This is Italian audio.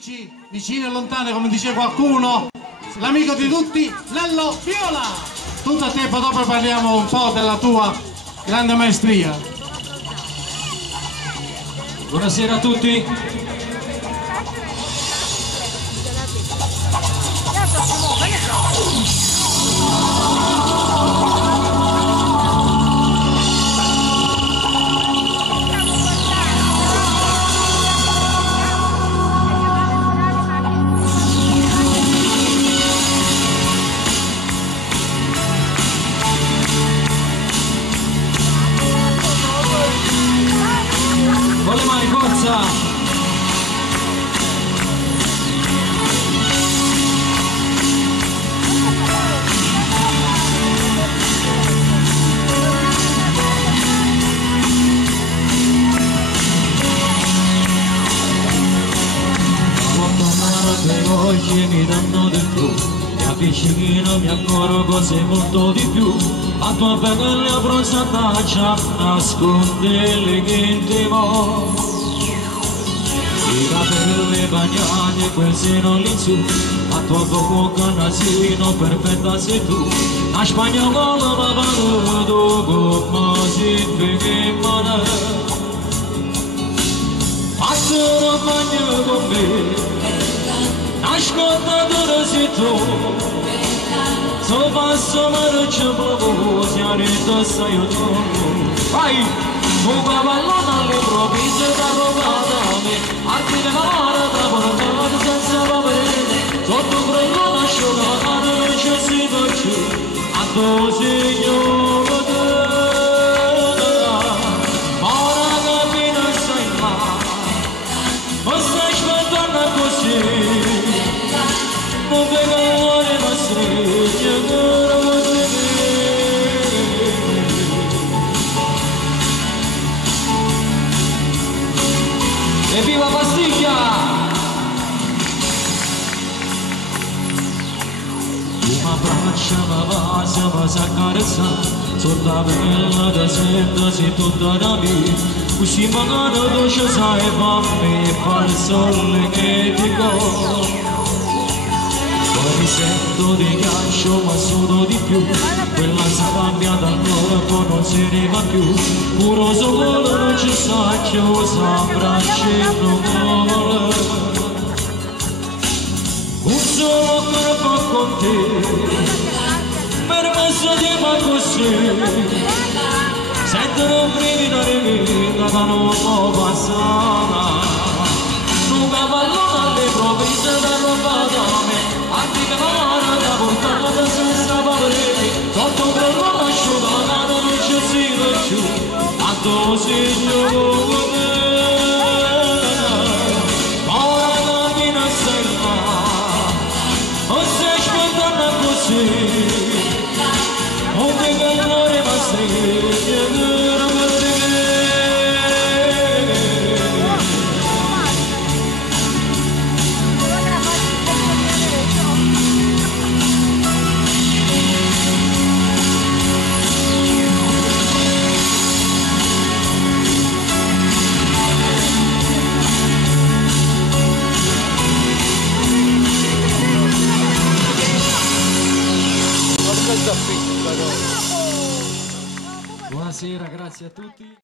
amici vicini e lontani, come dice qualcuno, l'amico di tutti, Lello Viola. Tutto a te, poi dopo parliamo un po' della tua grande maestria. Buonasera a tutti. Con le mani, forza! Quei occhi mi danno del tu, mi avvicino, mi accorgo sei molto di più, la tua bella bronzataccia nasconde l'intimo, i capelli bagnati e quel seno lì su, la tua bocca nasino perfetta sei tu, la spagnola ma venuto come si vede male, passano bagno con me. Ascoltatore sei tu, so passo marcia proprio, si arriva sei tu. Vai! Un cavallone all'improvviso da rubata a me, arti di mare da portare senza papere, sotto quello nasciuto, non ci si faccia, a tu signore te. Ora capito sei là, ma stai aspettando così. Non pegare ma stringe ancora così. E viva Pastiglia! Una braccia ma va, siamo a accarezzare, sotto la bella da sento sei tutta da me, usci magari dolce sai fammi fa il sole che ti corre. Mi sento di ghiaccio ma sudo di più, quella sabbia dal corpo non si arriva più, puro solo non ci sa chiusa, abbracciando mole. Un solo corpo con te, permesso di ma così, sento un brivido di vita da non passare, un cavallone all'improvviso da roba da me. Anche che mare da portata senza papere, sotto quello asciugato non ci si vede più, a tu signore. Ora cammina sei là, o stai aspettando così, un pecatore ma sei Buonasera, grazie a tutti.